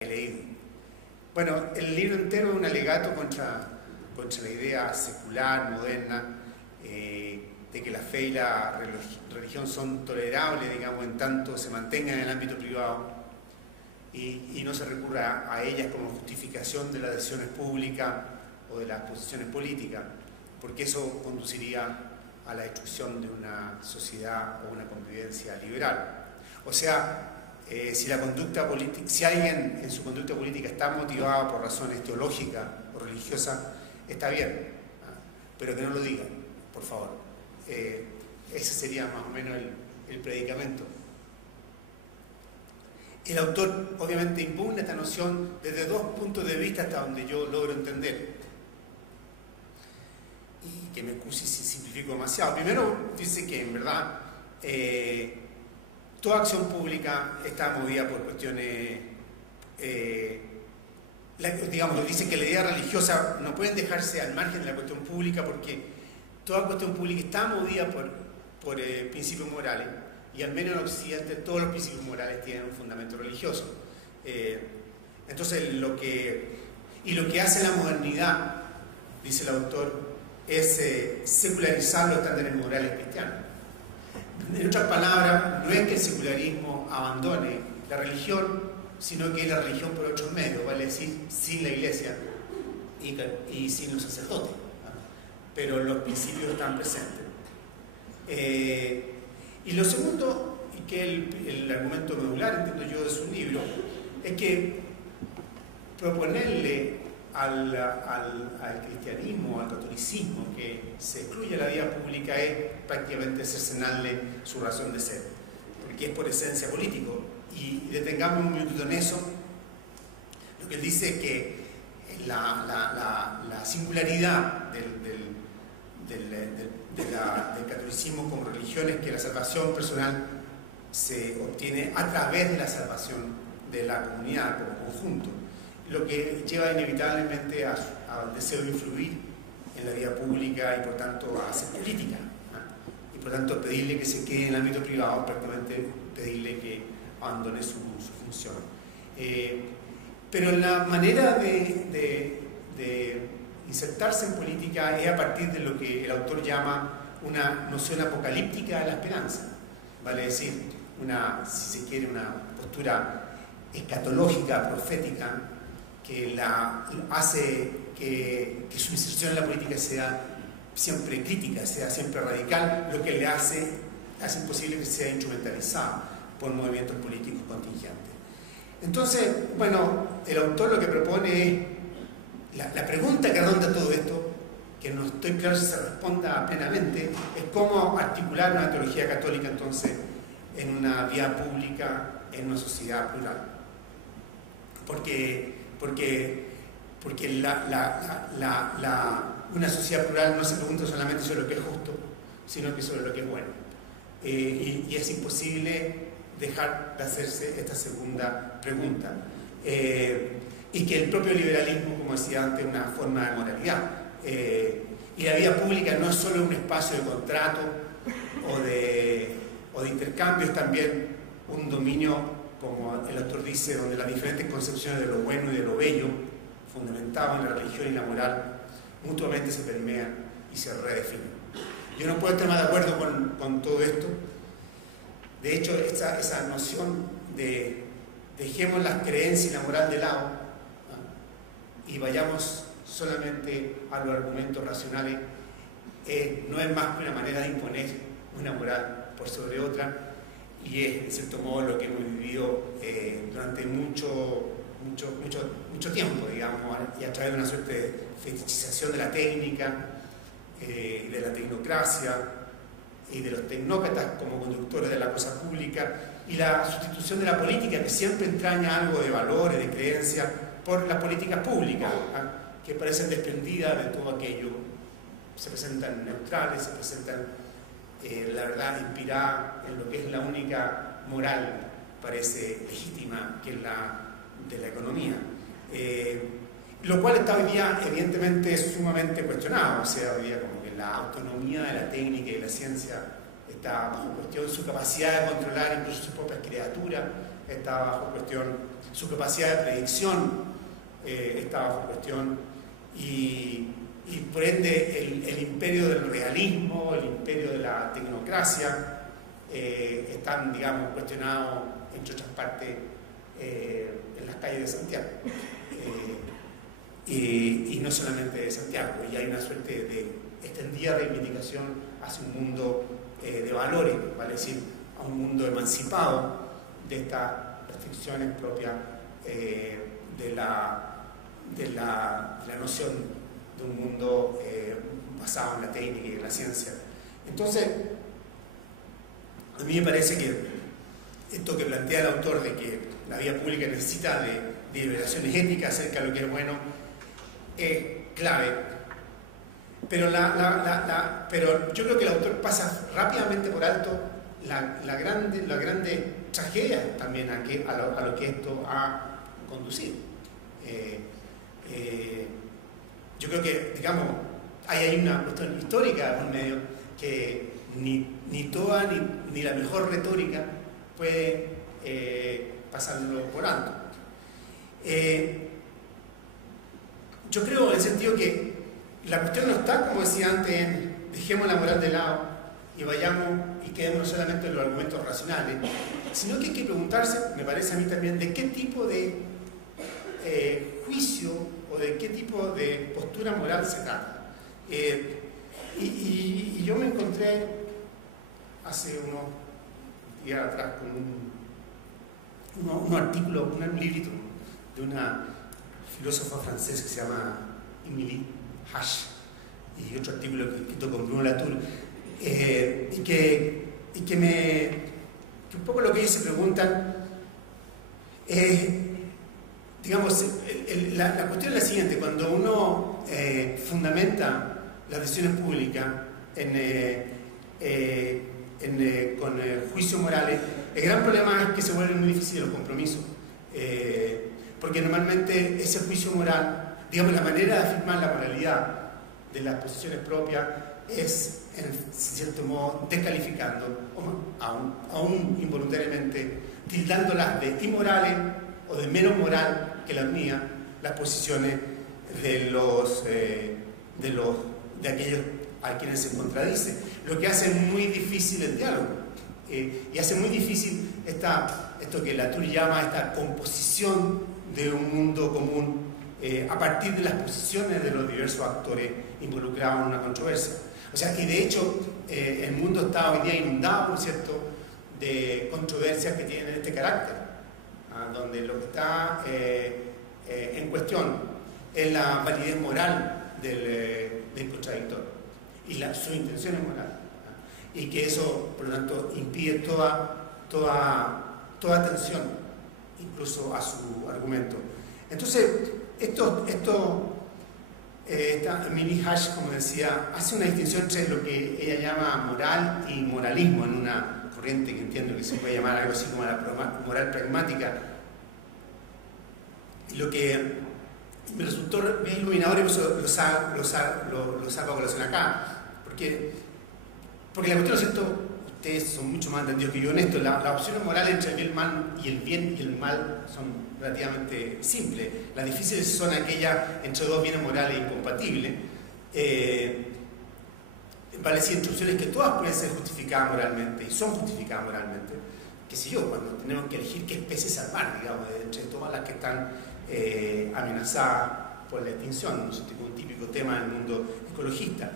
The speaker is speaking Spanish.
he leído. Bueno, el libro entero es un alegato contra la idea secular, moderna, de que la fe y la religión son tolerables, digamos, en tanto se mantengan en el ámbito privado y no se recurra a ellas como justificación de las decisiones públicas o de las posiciones políticas, porque eso conduciría a la destrucción de una sociedad o una convivencia liberal. O sea, si alguien en su conducta política está motivado por razones teológicas o religiosas, está bien, pero que no lo diga, por favor. Ese sería más o menos el predicamento. El autor obviamente impugna esta noción desde dos puntos de vista hasta donde yo logro entender. Y que me excuse si simplifico demasiado. Primero dice que en verdad toda acción pública está movida por cuestiones, digamos, dice que la idea religiosa no pueden dejarse al margen de la cuestión pública porque toda cuestión pública está movida por principios morales, y al menos en Occidente todos los principios morales tienen un fundamento religioso. Entonces lo que hace la modernidad, dice el autor, es secularizar los estándares morales cristianos. En otras palabras, no es que el secularismo abandone la religión, sino que la religión por otros medios, vale decir, sin la iglesia y sin los sacerdotes, pero los principios están presentes. Y lo segundo, y que el argumento medular, entiendo yo, de su libro, es que proponerle al cristianismo, al catolicismo, que se excluya la vida pública es prácticamente cercenarle su razón de ser, porque es por esencia político. Y detengamos un minuto en eso. Lo que él dice es que la singularidad del catolicismo como religión es que la salvación personal se obtiene a través de la salvación de la comunidad como conjunto, lo que lleva inevitablemente a deseo de influir en la vida pública y por tanto a hacer política, y por tanto pedirle que se quede en el ámbito privado, prácticamente pedirle que abandone su función. Pero la manera de insertarse en política es a partir de lo que el autor llama una noción apocalíptica de la esperanza, vale decir, si se quiere, una postura escatológica, profética, que hace que su inserción en la política sea siempre crítica, sea siempre radical, lo que le hace imposible que sea instrumentalizado por movimientos políticos contingentes. Entonces, bueno, el autor lo que propone es la pregunta que ronda todo esto, que no estoy claro si se responda plenamente, es cómo articular una teología católica entonces en una vía pública, en una sociedad plural. Porque una sociedad plural no se pregunta solamente sobre lo que es justo, sino que sobre lo que es bueno. Y es imposible dejar de hacerse esta segunda pregunta. Y que el propio liberalismo, como decía antes, es una forma de moralidad. Y la vida pública no es solo un espacio de contrato o de intercambio, es también un dominio, como el autor dice, donde las diferentes concepciones de lo bueno y de lo bello, fundamentadas en la religión y la moral, mutuamente se permean y se redefinen. Yo no puedo estar más de acuerdo con todo esto. De hecho, esa noción de dejemos las creencias y la moral de lado, y vayamos solamente a los argumentos racionales, no es más que una manera de imponer una moral por sobre otra, y es, en cierto modo, lo que hemos vivido durante mucho tiempo, digamos, y a través de una suerte de fetichización de la técnica, de la tecnocracia y de los tecnócratas como conductores de la cosa pública, y la sustitución de la política, que siempre entraña algo de valores, de creencias, por las políticas públicas, que parecen desprendidas de todo aquello. Se presentan neutrales, se presentan, la verdad, inspirada en lo que es la única moral, parece legítima, que es la de la economía. Lo cual está hoy día, evidentemente, sumamente cuestionado. O sea, hoy día como que la autonomía de la técnica y de la ciencia está bajo cuestión, su capacidad de controlar incluso sus propias criaturas está bajo cuestión, su capacidad de predicción está bajo cuestión, y por ende el imperio del realismo, el imperio de la tecnocracia están, digamos, cuestionados, entre otras partes, en las calles de Santiago. Y no solamente de Santiago, y hay una suerte de extendida reivindicación hacia un mundo de valores, vale decir, a un mundo emancipado de estas restricciones propias de la noción de un mundo basado en la técnica y en la ciencia. Entonces, a mí me parece que esto que plantea el autor de que la vía pública necesita de deliberaciones éticas acerca de lo que es bueno es clave, pero yo creo que el autor pasa rápidamente por alto la grande tragedia también a lo que esto ha conducido. Yo creo que, digamos, hay una cuestión histórica por medio que ni toda ni la mejor retórica puede pasarlo por alto. Yo creo en el sentido que la cuestión no está, como decía antes, en dejemos la moral de lado y vayamos y quedemos solamente en los argumentos racionales, sino que hay que preguntarse, me parece a mí también, de qué tipo de juicio o de qué tipo de postura moral se trata. Y yo me encontré hace unos días atrás con un artículo, un librito de una filósofa francesa que se llama Émilie Hache, y otro artículo escrito con Bruno Latour, y que un poco lo que ellos se preguntan es, digamos, la cuestión es la siguiente: cuando uno fundamenta las decisiones públicas con juicios morales, el gran problema es que se vuelven muy difíciles los compromisos, porque normalmente ese juicio moral, digamos, la manera de afirmar la moralidad de las posiciones propias es, en cierto modo, descalificando, aún involuntariamente, tildándolas de inmorales o de menos moral que las mías, las posiciones de aquellos a quienes se contradice, lo que hace muy difícil el diálogo, y hace muy difícil esto que Latour llama esta composición de un mundo común a partir de las posiciones de los diversos actores involucrados en una controversia. O sea, y de hecho el mundo está hoy día inundado, por cierto, de controversias que tienen este carácter, donde lo que está en cuestión es la validez moral del contradictor y su intención es moral, y que eso, por lo tanto, impide toda atención incluso a su argumento. Entonces, Émilie Hache, como decía, hace una distinción entre lo que ella llama moral y moralismo, en una corriente que entiendo que se puede llamar algo así como la moral pragmática. Y lo que me resultó bien iluminador, y por eso lo saco a colación acá, porque la cuestión, ¿no es cierto? Ustedes son mucho más entendidos que yo en esto. Las opciones morales entre el bien y el mal son relativamente simples. Las difíciles son aquellas entre dos bienes morales incompatibles. Vale decir, instrucciones que todas pueden ser justificadas moralmente y son justificadas moralmente. Qué sé yo, cuando tenemos que elegir qué especie salvar, digamos, entre todas las que están amenazadas por la extinción, ¿no? Es un típico tema del mundo ecologista.